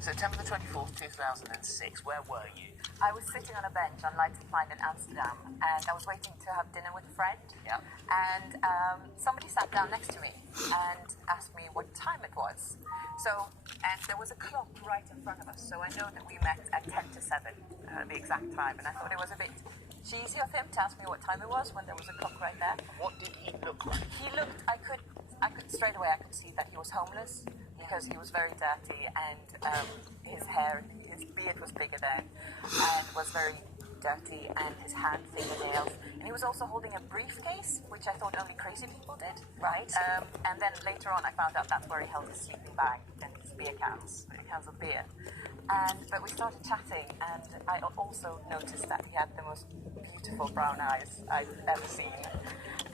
September the 24th, 2006. Where were you? I was sitting on a bench on Leidseplein in Amsterdam, and I was waiting to have dinner with a friend. Yeah. And somebody sat down next to me and asked me what time it was. And there was a clock right in front of us, so I know that we met at 10 to 7, the exact time. And I thought it was a bit cheesy of him to ask me what time it was when there was a clock right there. What did he look like? He looked, I could straight away I could see that he was homeless because he was very dirty and his beard was bigger then and was very dirty, and his hand, fingernails, and he was also holding a briefcase, which I thought only crazy people did. Right. And then later on I found out that's where he held his sleeping bag and his beer cans of beer. But we started chatting, and I also noticed that he had the most beautiful brown eyes I've ever seen,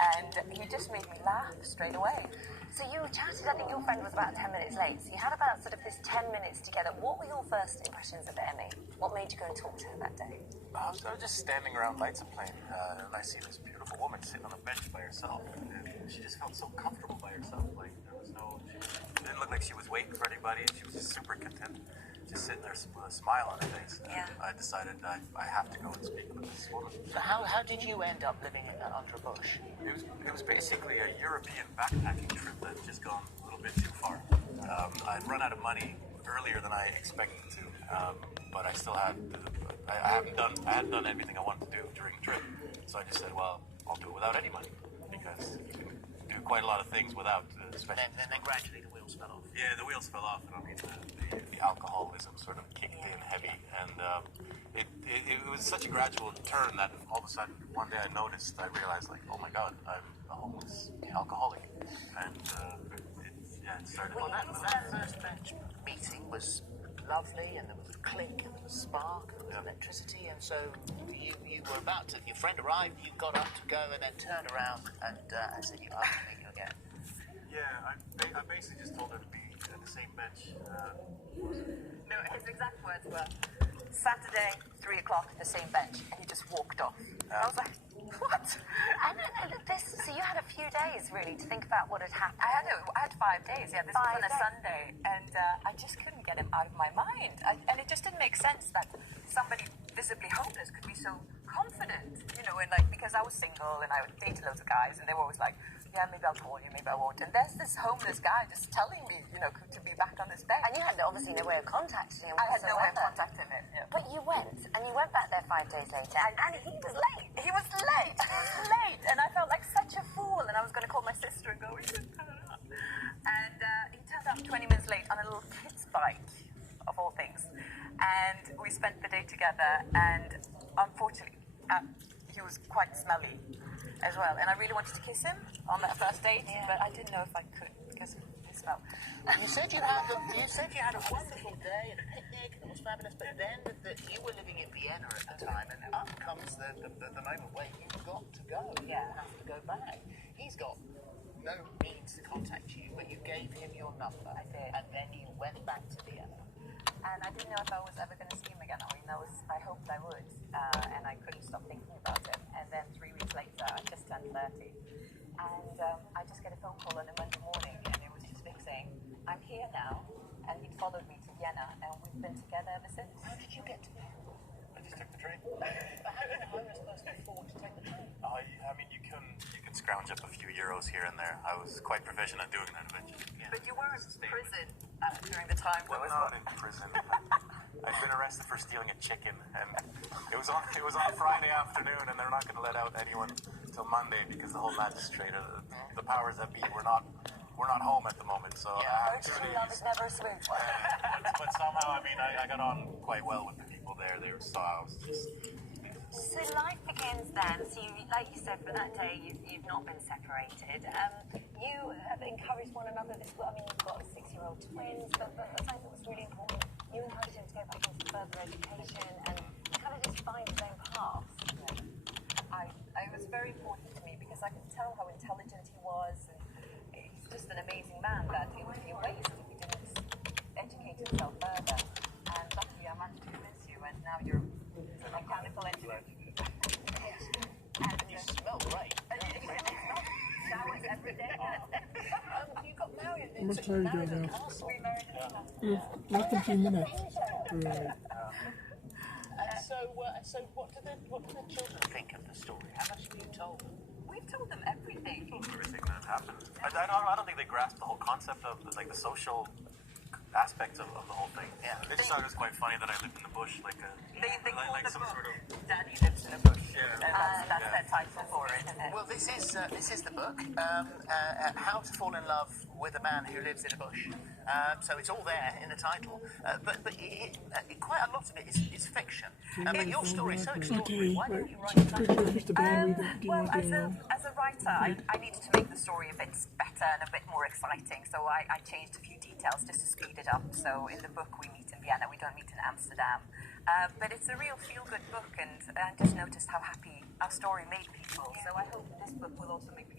and he just made me laugh straight away. So you chatted, I think your friend was about 10 minutes late, so you had about sort of this 10 minutes together. What were your first impressions of Emmy? What made you go and talk to her that day? I was just standing around Leidseplein, and I see this beautiful woman sitting on a bench by herself, and she just felt so comfortable by herself. Like, there was she didn't look like she was waiting for anybody, and she was just super content, just sitting there with a smile on her face. And I decided I have to go and speak with this woman. So how did you end up living under a bush? It was basically a European backpacking trip that had just gone a little bit too far. I'd run out of money earlier than I expected to, but I still had. I hadn't done everything I wanted to do during the trip, so I just said, well, I'll do it without any money, because you can do quite a lot of things without spending. And then gradually the wheels fell off. Yeah, the wheels fell off, and I mean the alcoholism sort of kicked in heavy, and it was such a gradual turn that all of a sudden one day I realized like, oh my God, I'm a homeless alcoholic, and it started. Well, that first bench meeting was lovely, and there was a click, and there was a spark, and there was electricity, and so you were about to, your friend arrived, you got up to go, and then turned around and said you'd like to meet you again. Yeah, I basically just told her to be at the same bench. No, his exact words were, Saturday, 3 o'clock, the same bench, and he just walked off. I was like, what? So you had a few days, really, to think about what had happened. I had 5 days, yeah. This was on a Sunday, and I just couldn't get him out of my mind. And it just didn't make sense that somebody visibly homeless could be so confident, and because I was single, and I would date loads of guys, and they were always like, yeah, maybe I'll call you, maybe I won't. And there's this homeless guy just telling me, to be back on this bench. And you had obviously no way of contacting him. I had no way of contacting him. Yeah. But you went back there 5 days later, and he was late. He was late, and I felt like such a fool. And I was going to call my sister and go, he didn't turn up. And he turned up 20 minutes late on a little kid's bike, of all things. And we spent the day together, and unfortunately, he was quite smelly as well. And I really wanted to kiss him on that first date, but I didn't know if I could because of his smell. You said you had a wonderful day and a picnic, and it was fabulous, but then you were living in Vienna at the time, and up comes the moment where you've got to go. Yeah. You have to go back. He's got no means to contact you, but you gave him your number. I did. And then you went back to Vienna. And I didn't know if I was ever going to see him again. I hoped I would, and I couldn't stop thinking about it. And then 3 weeks later, I just turned 30, and I just get a phone call on a Monday morning, and it was just Vic saying, I'm here now, and he'd followed me to Vienna, and we've been together ever since. How did you get to Vienna? I just took the train. How can a homeless person afford to take the train? I mean, you can scrounge up a few euros here and there. I was quite proficient at doing that eventually. Yeah. But you were in prison during the time. Well, not in prison. I'd been arrested for stealing a chicken, and it was on Friday afternoon, and they're not going to let out anyone till Monday because the whole magistrate, the powers that be, we're not home at the moment. So love is never sweet. but somehow, I mean, I got on quite well with the people there. They were so I was just. So life begins then. So like you said, for that day, you've not been separated. You have encouraged one another. You've got 6-year-old twins, but something that was really important. You encouraged him to go back into further education and kind of just find his own path. It was very important to me because I could tell how intelligent he was, and he's just an amazing man that it would be a waste if he didn't educate himself further. And luckily I managed to convince you, and now you're a mechanical engineer. And you smell great. Showers every day. You got married in How much time you got now? We married in Less than 2 minutes. And so what do the children think of the story? How much have you told them? We've told them everything. Everything that happened. I don't think they grasp the whole concept of like the social aspects of the whole thing. Yeah. They just thought it was quite funny that I lived in the bush, like They call like the some book sort of. Daddy Lives in a Bush. Yeah. That's their title for it, isn't it? Well, this is the book, How to Fall in Love with a Man Who Lives in a Bush. So it's all there in the title, but quite a lot of it is fiction. But your story is so extraordinary. Why didn't you write it? Mr. Barry, do you Well, want to as a writer, I needed to make the story a bit better and a bit more exciting, so I changed a few details just to speed it up. So in the book we meet in Vienna, we don't meet in Amsterdam. But it's a real feel-good book, and I just noticed how happy our story made people. So I hope this book will also make people